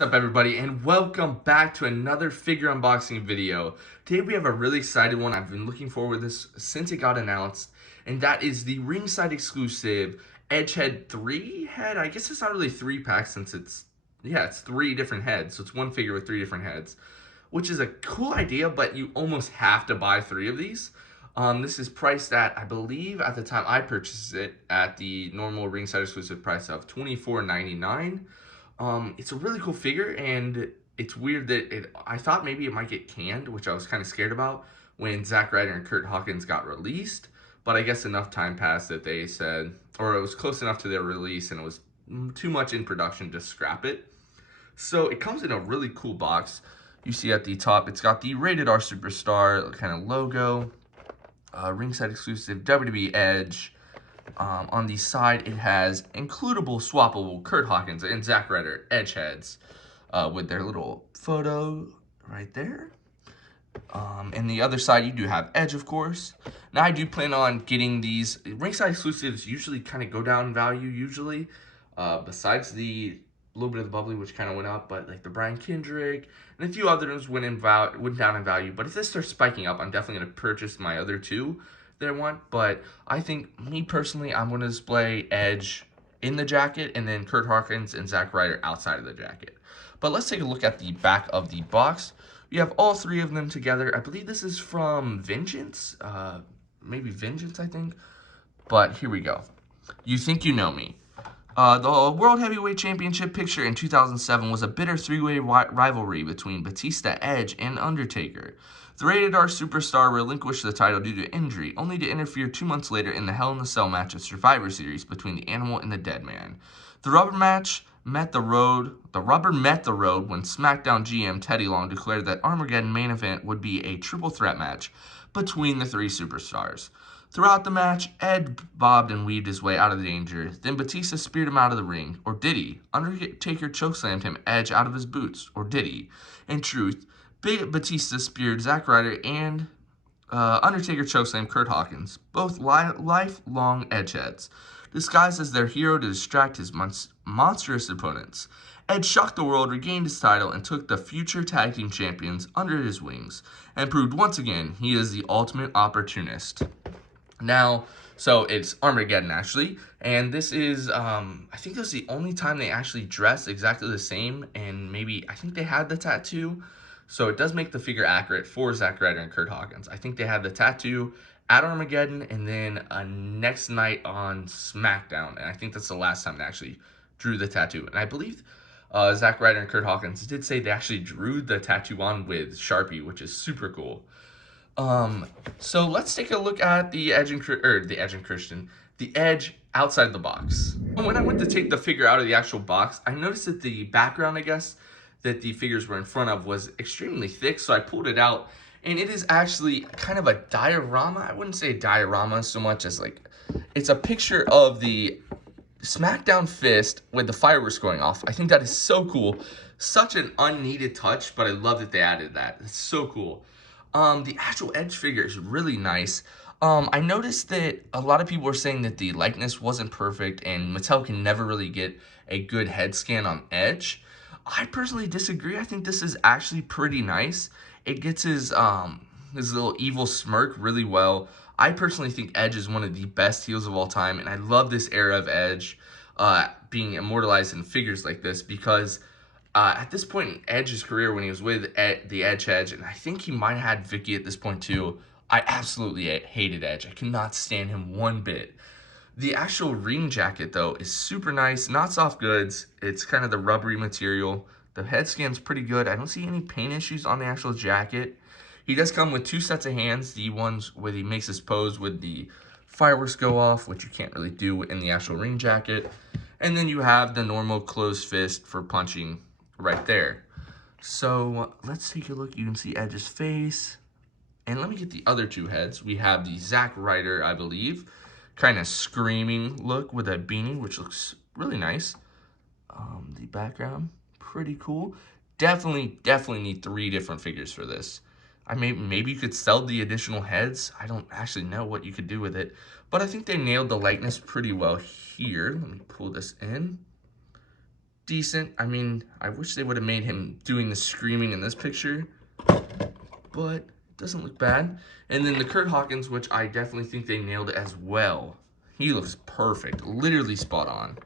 What's up, everybody, and welcome back to another figure unboxing video. Today we have a really excited one. I've been looking forward to this since it got announced, and that is the Ringside exclusive Edgehead 3 head. I guess it's not really 3-pack since it's 3 different heads, so it's one figure with 3 different heads, which is a cool idea, but you almost have to buy 3 of these. This is priced at, I believe at the time I purchased it, at the normal Ringside exclusive price of $24.99. It's a really cool figure, and it's weird that I thought maybe it might get canned, which I was kind of scared about when Zack Ryder and Kurt Hawkins got released. But I guess enough time passed that they said, or it was close enough to their release, and it was too much in production to scrap it. So it comes in a really cool box. You see at the top, it's got the Rated R Superstar kind of logo, Ringside exclusive WWE Edge. On the side, it has includable, swappable Kurt Hawkins and Zack Ryder Edgeheads with their little photo right there. And the other side, you do have Edge, of course. Now, I do plan on getting these. Ringside exclusives usually kind of go down in value, usually. Besides the little bit of the bubbly, which kind of went up, but like the Brian Kendrick and a few others went down in value. But if this starts spiking up, I'm definitely going to purchase my other two that I want. But I think, me personally, I'm going to display Edge in the jacket and then Kurt Hawkins and Zack Ryder outside of the jacket. But let's take a look at the back of the box. You have all 3 of them together. I believe this is from Vengeance. Maybe Vengeance, I think. But here we go. You Think You Know Me. The World Heavyweight Championship picture in 2007 was a bitter 3-way rivalry between Batista, Edge, and Undertaker. The Rated R Superstar relinquished the title due to injury, only to interfere 2 months later in the Hell in a Cell match at Survivor Series between the Animal and the Dead Man. The rubber met the road when SmackDown GM Teddy Long declared that Armageddon main event would be a triple threat match between the 3 superstars. Throughout the match, Ed bobbed and weaved his way out of the danger. Then Batista speared him out of the ring. Or did he? Undertaker chokeslammed him Edge out of his boots. Or did he? In truth, Big Batista speared Zack Ryder and Undertaker chokeslammed Kurt Hawkins, both lifelong Edgeheads, disguised as their hero to distract his monstrous opponents. Edge shocked the world, regained his title, and took the future tag team champions under his wings, and proved once again he is the ultimate opportunist. Now, so it's Armageddon, actually, and this is, I think this is the only time they actually dress exactly the same, and maybe, I think they had the tattoo, so it does make the figure accurate for Zack Ryder and Kurt Hawkins. I think they had the tattoo at Armageddon, and then next night on SmackDown, and I think that's the last time they actually drew the tattoo, and I believe Zack Ryder and Kurt Hawkins did say they actually drew the tattoo on with Sharpie, which is super cool. So let's take a look at the Edge outside the box. When I went to take the figure out of the actual box, I noticed that the background, I guess, that the figures were in front of was extremely thick, so I pulled it out, and it is actually kind of a diorama. I wouldn't say diorama so much as like, it's a picture of the SmackDown fist with the fireworks going off. I think that is so cool. Such an unneeded touch, but I love that they added that. It's so cool. The actual Edge figure is really nice. I noticed that a lot of people were saying that the likeness wasn't perfect and Mattel can never really get a good head scan on Edge. I personally disagree. I think this is actually pretty nice. It gets his little evil smirk really well. I personally think Edge is one of the best heels of all time, and I love this era of Edge being immortalized in figures like this because at this point in Edge's career, when he was with the Edgeheads, and I think he might have had Vicky at this point too, I absolutely hated Edge. I could not stand him one bit. The actual ring jacket, though, is super nice. Not soft goods. It's kind of the rubbery material. The head scan's pretty good. I don't see any paint issues on the actual jacket. He does come with 2 sets of hands. The ones where he makes his pose with the fireworks go off, which you can't really do in the actual ring jacket. And then you have the normal closed fist for punching right there. So let's take a look. You can see Edge's face. And let me get the other 2 heads. We have the Zack Ryder, I believe, kind of screaming look with a beanie, which looks really nice. The background, pretty cool. Definitely need 3 different figures for this. Maybe you could sell the additional heads. I don't actually know what you could do with it, but I think they nailed the likeness pretty well here. Let me pull this in. decent. I mean, I wish they would have made him doing the screaming in this picture, but it doesn't look bad. And then the Kurt Hawkins, which I definitely think they nailed as well. He looks perfect, literally spot on.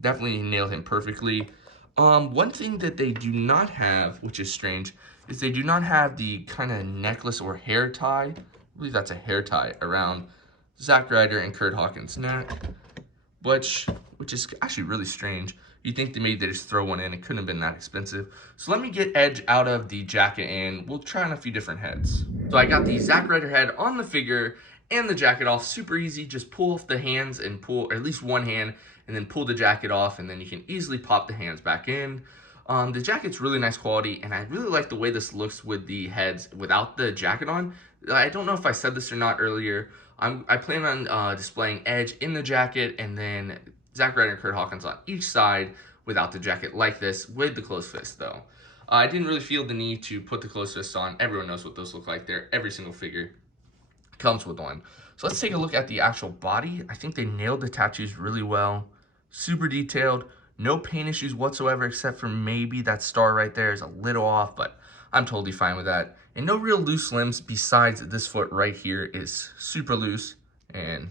Definitely nailed him perfectly. One thing that they do not have, which is strange, is they do not have the kind of necklace or hair tie. I believe that's a hair tie around Zack Ryder and Kurt Hawkins' neck, which is actually really strange. You'd think they maybe they just throw one in. It couldn't have been that expensive. So let me get Edge out of the jacket and we'll try on a few different heads. So I got the Zack Ryder head on the figure and the jacket off. Super easy. Just pull off the hands and pull, or at least one hand, and then pull the jacket off, and then you can easily pop the hands back in. The jacket's really nice quality, and I really like the way this looks with the heads without the jacket on. I don't know if I said this or not earlier. I plan on displaying Edge in the jacket, and then Zack Ryder and Kurt Hawkins on each side without the jacket like this, with the closed fist though. I didn't really feel the need to put the closed fist on. Everyone knows what those look like there. Every single figure comes with one. So let's take a look at the actual body. I think they nailed the tattoos really well. Super detailed. No paint issues whatsoever, except for maybe that star right there is a little off, but I'm totally fine with that. And no real loose limbs besides this foot right here is super loose, and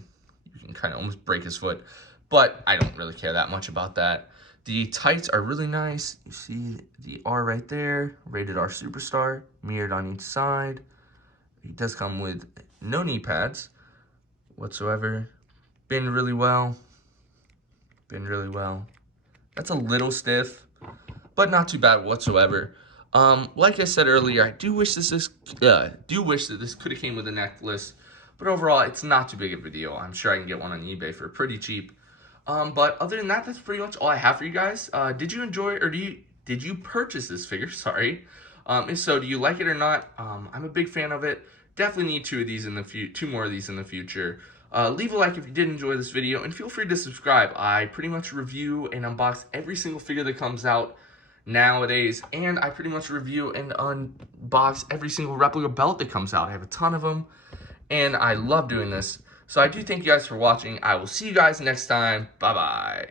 you can kind of almost break his foot, but I don't really care that much about that. The tights are really nice. You see the R right there, rated R Superstar, mirrored on each side. He does come with no knee pads whatsoever. Been really well. That's a little stiff, but not too bad whatsoever. Like I said earlier, I do wish that this could have came with a necklace, but overall, it's not too big of a deal. I'm sure I can get one on eBay for pretty cheap. But other than that, that's pretty much all I have for you guys. Did you enjoy, or did you purchase this figure? Sorry. If so, do you like it or not? I'm a big fan of it. Definitely need two more of these in the future. Leave a like if you did enjoy this video, and feel free to subscribe. I pretty much review and unbox every single figure that comes out nowadays, and I pretty much review and unbox every single replica belt that comes out. I have a ton of them, and I love doing this. So I do thank you guys for watching. I will see you guys next time. Bye-bye.